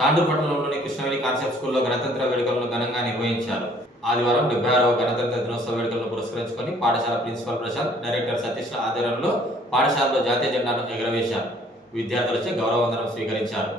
తాండూరు పట్టణంలోని కృష్ణవేణి కాన్సెప్ట్ స్కూల్లో గణతంత్ర వేడుకలను ఘనంగా నిర్వహించారు. ఆదివారం 76వ గణతంత్ర దినోత్సవ వేడుకలను పురస్కరించుకొని పాఠశాల ప్రిన్సిపల్ ప్రసాద్, డైరెక్టర్ సతీష్ల ఆధ్వర్యంలో పాఠశాలలో జాతీయ జెండాను ఎగురవేశారు. విద్యార్థులచే గౌరవవందనం స్వీకరించారు.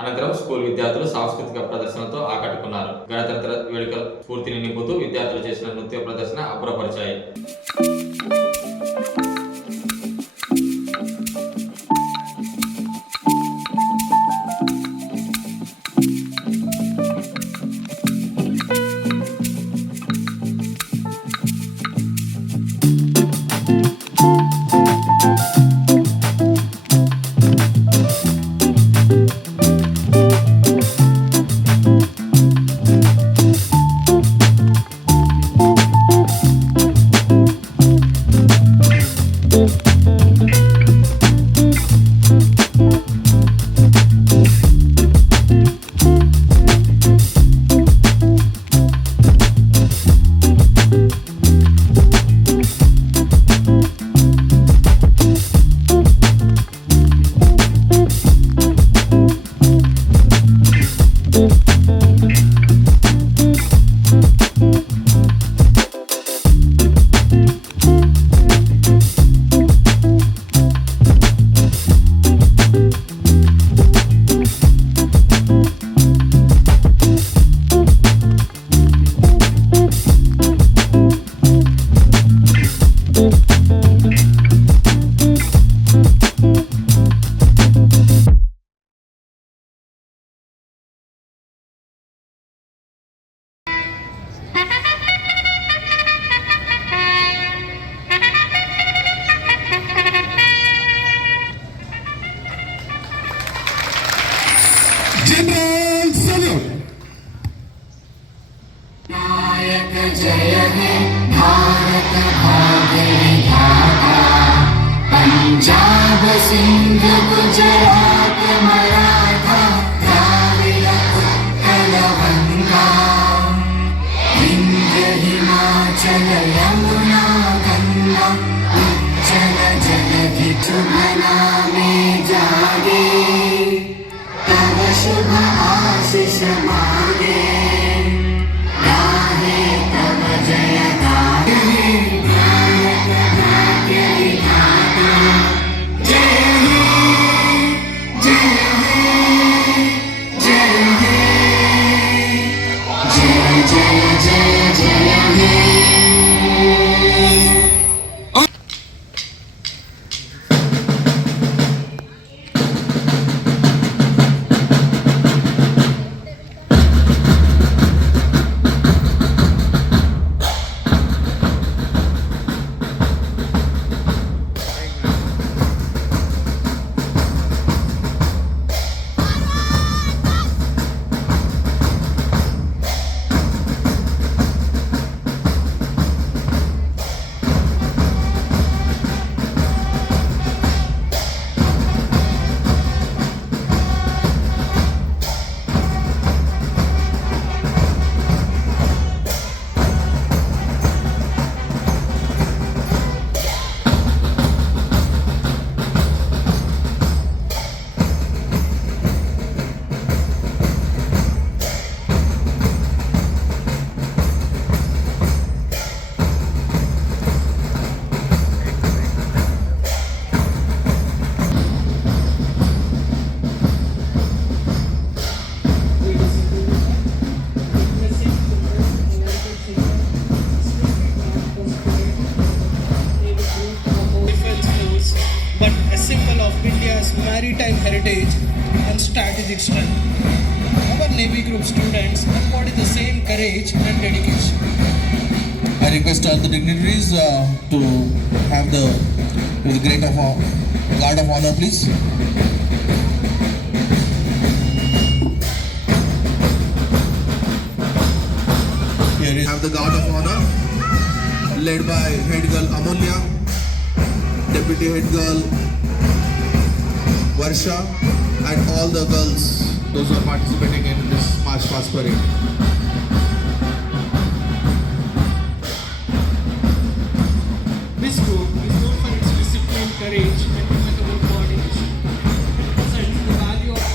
అనంతరం స్కూల్ విద్యార్థులు సాంస్కృతిక ప్రదర్శనతో ఆకట్టుకున్నారు. గణతంత్ర వేడుకల స్ఫూర్తిని నింపుతూ విద్యార్థులు చేసిన నృత్య ప్రదర్శన అబ్బురపరిచాయి. General salute. नायक जय हे भारत भाग्य विधाता, पंजाब सिंध गुजरात मराठा द्राविड उत्कल गंगा, विंध्य हिमाचल यमुना गंगा, उज्जल जलधि तुम्हारा में जागे, तव शुभ आशीष मांगे, गाहे तव जय गाहे, भारत भाग्य विधाता, जय हे, जय हे, जय हे, जय जय जय जय हे। But a symbol of India's maritime heritage and strategic strength. Our Navy Group students embody the same courage and dedication. I request all the dignitaries to have the great of guard of honor, please. Here is have the guard of honor, led by head girl Amulya, deputy head girl Varsha, and all the girls, those who are participating in this March Past Parade. This group is known for its discipline, courage, and impeccable coordination. It represents the value of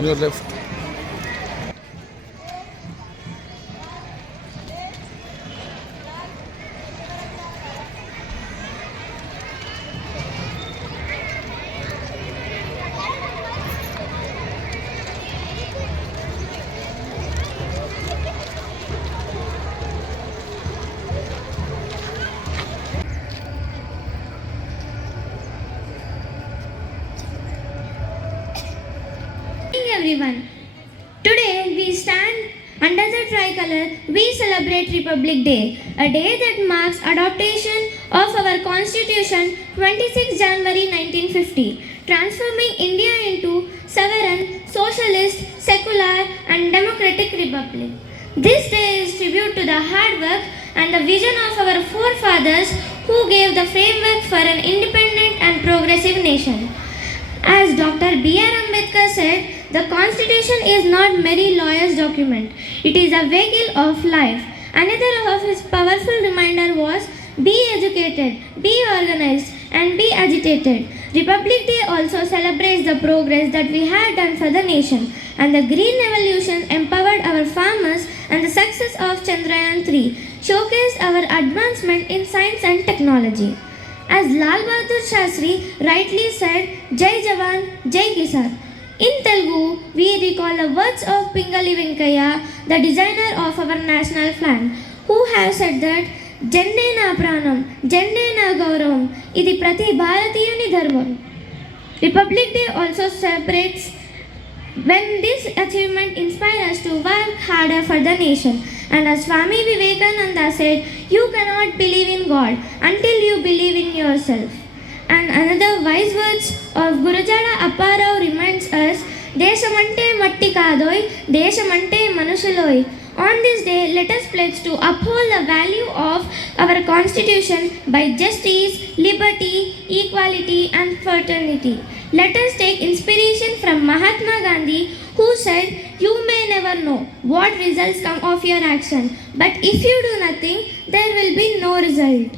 On your left. Good evening everyone. Today we stand under the tricolor. We celebrate Republic Day, a day that marks adoption of our Constitution 26 January 1950, transforming India into sovereign, socialist, secular and democratic republic. This day is tribute to the hard work and the vision of our forefathers who gave the framework for an independent and progressive nation. As Dr. B.R. Ambedkar said, the Constitution is not merely lawyer's document. It is a vehicle of life. Another of his powerful reminder was, be educated, be organized, and be agitated. Republic Day also celebrates the progress that we have done for the nation, and the Green Revolution empowered our farmers, and the success of Chandrayaan-3 showcased our advancement in science and technology. As Lal Bahadur Shastri rightly said, Jai Jawan, Jai Kisan. In Telugu, we recall the words of Pingali Venkaya, the designer of our national flag, who have said that Jende na pranam, Jende na gauravam, idi prati Bharatiyuni dharmam. Republic Day also celebrates when this achievement inspires us to work harder for the nation. And as Swami Vivekananda said, you cannot believe in God until you believe in yourself. And another wise words of Gurujada Apparao reminds us, Deshamante matti kaadoi, Deshamante manusuloi. On this day, let us pledge to uphold the value of our Constitution by justice, liberty, equality and fraternity. Let us take inspiration from Mahatma Gandhi, who said, you may never know what results come of your action, but if you do nothing, there will be no result.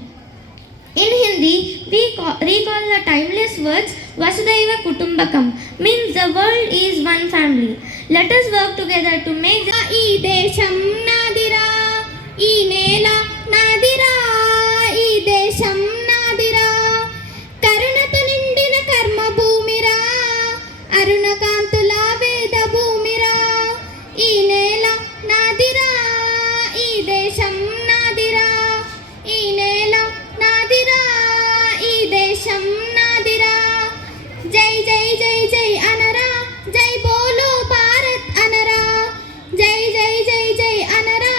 In Hindi, we recall the timeless words Vasudhaiva Kutumbakam, means the world is one family. Let us work together to make the ఈ దేశం నాదిరా ఈ నేల నాదిరా ఈ దేశం నాదిరా కరుణతో నిండిన కర్మ భూమిరా అరుణ కాంతుల వేద భూమిరా ఈ నేల నాదిరా ఈ దేశం నాదిరా ఈ నేల నాదిరా ఈ దేశం నాదిరా జై జై జై జై అనరా జై బోలో భారత్ అనరా జై జై జై జై అనరా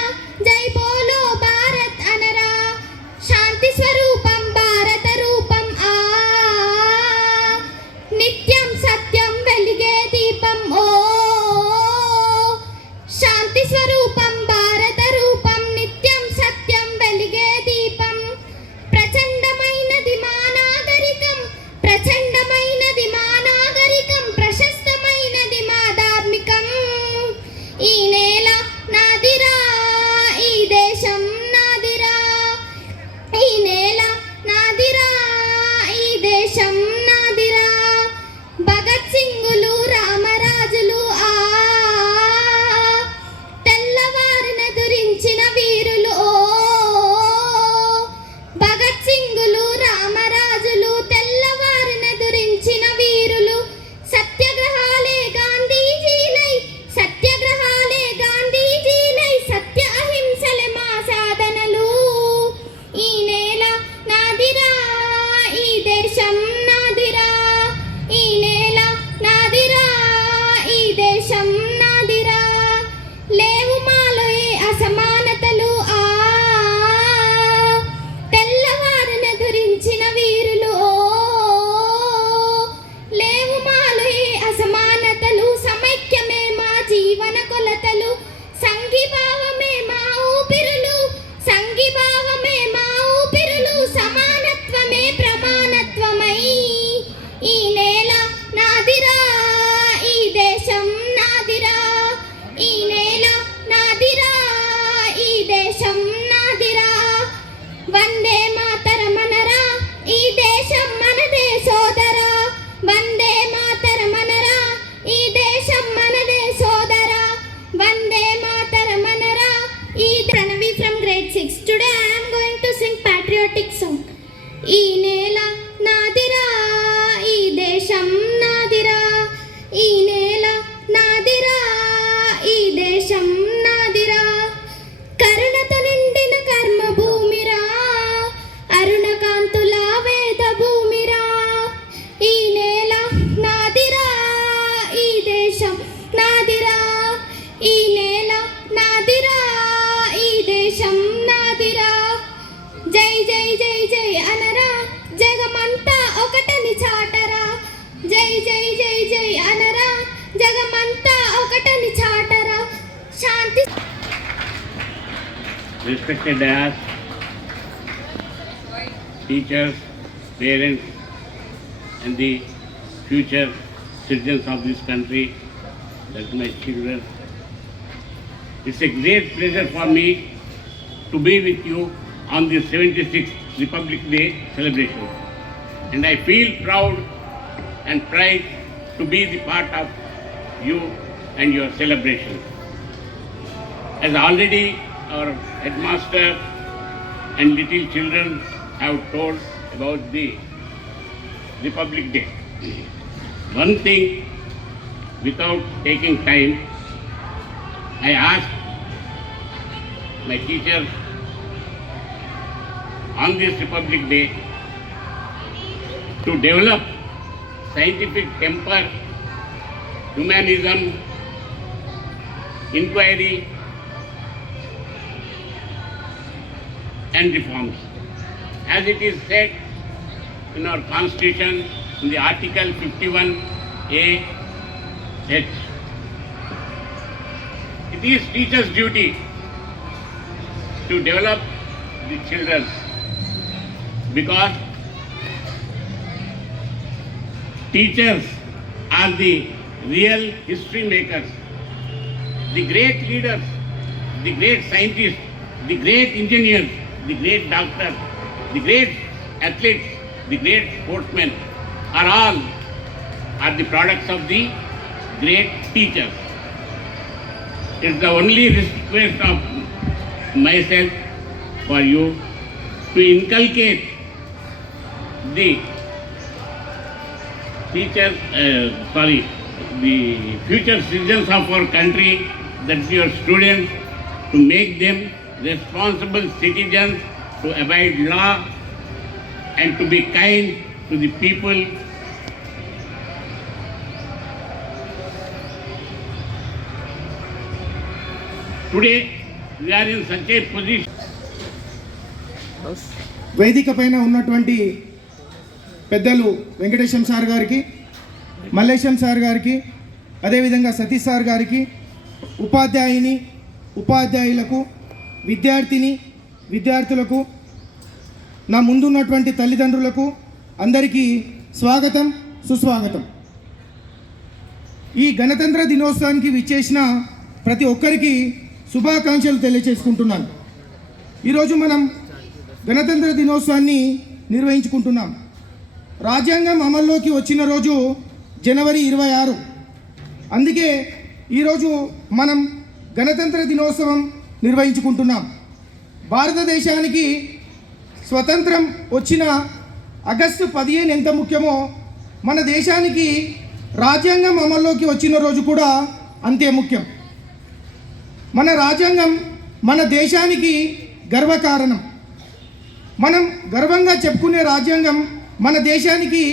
జై బోలో భారత్ అనరా జై జై జై జై అనరా జగమంతా ఒకటని చాటరా జై జై జై జై అనరా జగమంతా ఒకటని చాటరా శాంతి. Respected dayas, teachers, parents, and the future citizens of this country, that's my children. It's a great pleasure for me to be with you on the 76th Republic Day celebration. And I feel proud and pride to be the part of you and your celebration. As already our headmaster and little children have told about the Republic Day. One thing, without taking time, I asked my teachers on this Republic Day to develop scientific temper, humanism, inquiry, and reforms. As it is said in our Constitution, in the Article 51A(h), it is teachers' duty to develop the children, because teachers are the real history makers, the great leaders, the great scientists, the great engineers, the great doctors, the great athletes, the great sportsmen are the products of the great teachers. It's the only request of myself for you to inculcate the teachers, the future citizens of our country, that your students, to make them responsible citizens, to abide law and to be kind to the people. Today we are in such a position. వేదిక పైన ఉన్నటువంటి పెద్దలు వెంకటేశం సార్ గారికి, మల్లేశం సార్ గారికి, అదేవిధంగా సతీష్ సార్ గారికి, ఉపాధ్యాయులకు, విద్యార్థులకు, నా ముందున్నటువంటి తల్లిదండ్రులకు అందరికీ స్వాగతం, సుస్వాగతం. ఈ గణతంత్ర దినోత్సవానికి విచ్చేసిన ప్రతి ఒక్కరికి శుభాకాంక్షలు తెలియజేసుకుంటున్నాను. ఈరోజు మనం గణతంత్ర దినోత్సవాన్ని నిర్వహించుకుంటున్నాం. రాజ్యాంగం అమల్లోకి వచ్చిన రోజు జనవరి 26. అందుకే ఈరోజు మనం గణతంత్ర దినోత్సవం నిర్వహించుకుంటున్నాం. భారతదేశానికి స్వతంత్రం వచ్చిన ఆగస్టు 15 ఎంత ముఖ్యమో, మన దేశానికి రాజ్యాంగం అమల్లోకి వచ్చిన రోజు కూడా అంతే ముఖ్యం. మన రాజ్యాంగం మన దేశానికి గర్వకారణం. మనం గర్వంగా చెప్పుకునే రాజ్యాంగం మన దేశానికి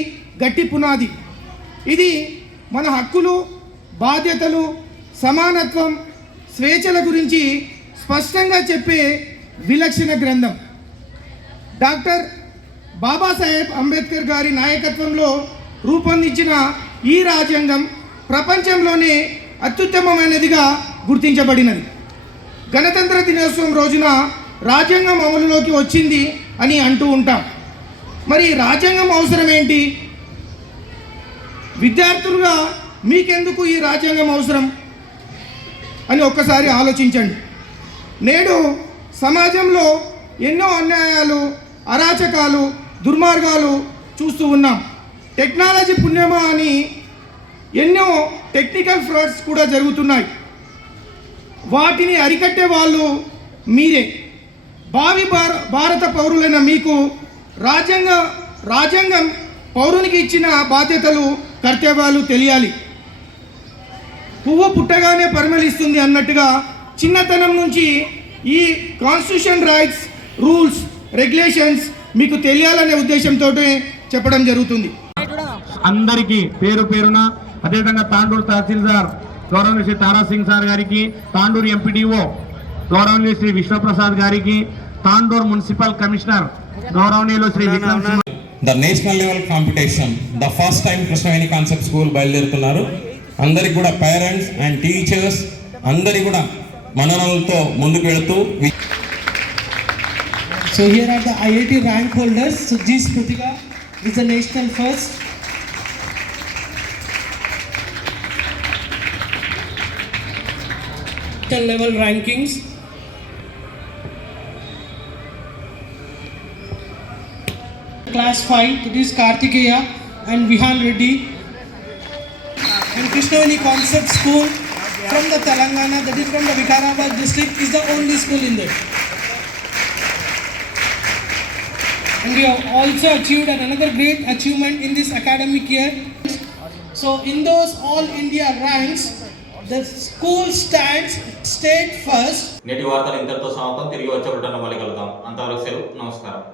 గట్టి పునాది. ఇది మన హక్కులు, బాధ్యతలు, సమానత్వం, స్వేచ్ఛల గురించి స్పష్టంగా చెప్పే విలక్షణ గ్రంథం. డాక్టర్ బాబాసాహెబ్ అంబేద్కర్ గారి నాయకత్వంలో రూపొందించిన ఈ రాజ్యాంగం ప్రపంచంలోనే అత్యుత్తమమైనదిగా గుర్తించబడినది. గణతంత్ర దినోత్సవం రోజున రాజ్యాంగం అమలులోకి వచ్చింది అని అంటూ ఉంటాం. మరి రాజ్యాంగం అవసరం ఏంటి? విద్యార్థులుగా మీకెందుకు ఈ రాజ్యాంగం అవసరం అని ఒక్కసారి ఆలోచించండి. నేడు సమాజంలో ఎన్నో అన్యాయాలు, అరాచకాలు, దుర్మార్గాలు చూస్తూ ఉన్నాం. టెక్నాలజీ పుణ్యమా అని ఎన్నో టెక్నికల్ ఫ్రాడ్స్ కూడా జరుగుతున్నాయి. వాటిని అరికట్టే వాళ్ళు మీరే. భావి భారత పౌరులైన మీకు రాజ్యాంగం పౌరునికి ఇచ్చిన బాధ్యతలు, కర్తవ్యాలు తెలియాలి. పువ్వు పుట్టగానే పరిమళిస్తుంది అన్నట్టుగా చిన్నతనం నుంచి ఈ కాన్స్టిట్యూషన్ రైట్స్, రూల్స్, రెగ్యులేషన్స్ మీకు తెలియాలనే ఉద్దేశంతో చెప్పడం జరుగుతుంది. అందరికీ పేరు పేరున, అదేవిధంగా తాండూరు తహసీల్దార్ గౌరవనీయ శ్రీ తారాసింగ్ సార్ గారికి, తాండూరు ఎంపీడీఓ గౌరవనీయ శ్రీ విశ్వప్రసాద్ గారికి, తాండూరు మున్సిపల్ కమిషనర్ గౌరవనీయులు Shri Vikram Singh the national level competition the first time Krishnaveni concept school బయలుదేరుతున్నారు. అందరికి కూడా పేరెంట్స్ అండ్ టీచర్స్ అందరి కూడా మననలతో ముందుకు వెళుతూ So here are the IIT rank holders. So G. Sprutika is the national first. National level rankings. Class 5, it is Kartikeya and Vihan Reddy. And Krishnavani Concept School from the Telangana, that is from the Vikarabad district, is the only school in there. And we have also achieved another great achievement in this academic year. So in those all India ranks, the school stands state first. నేటి వార్తలు ఇంతటితో సమాప్తం. తిరిగి వచ్చే మళ్ళీ కలుద్దాం. అంతవరకు సెలవు. నమస్కారం.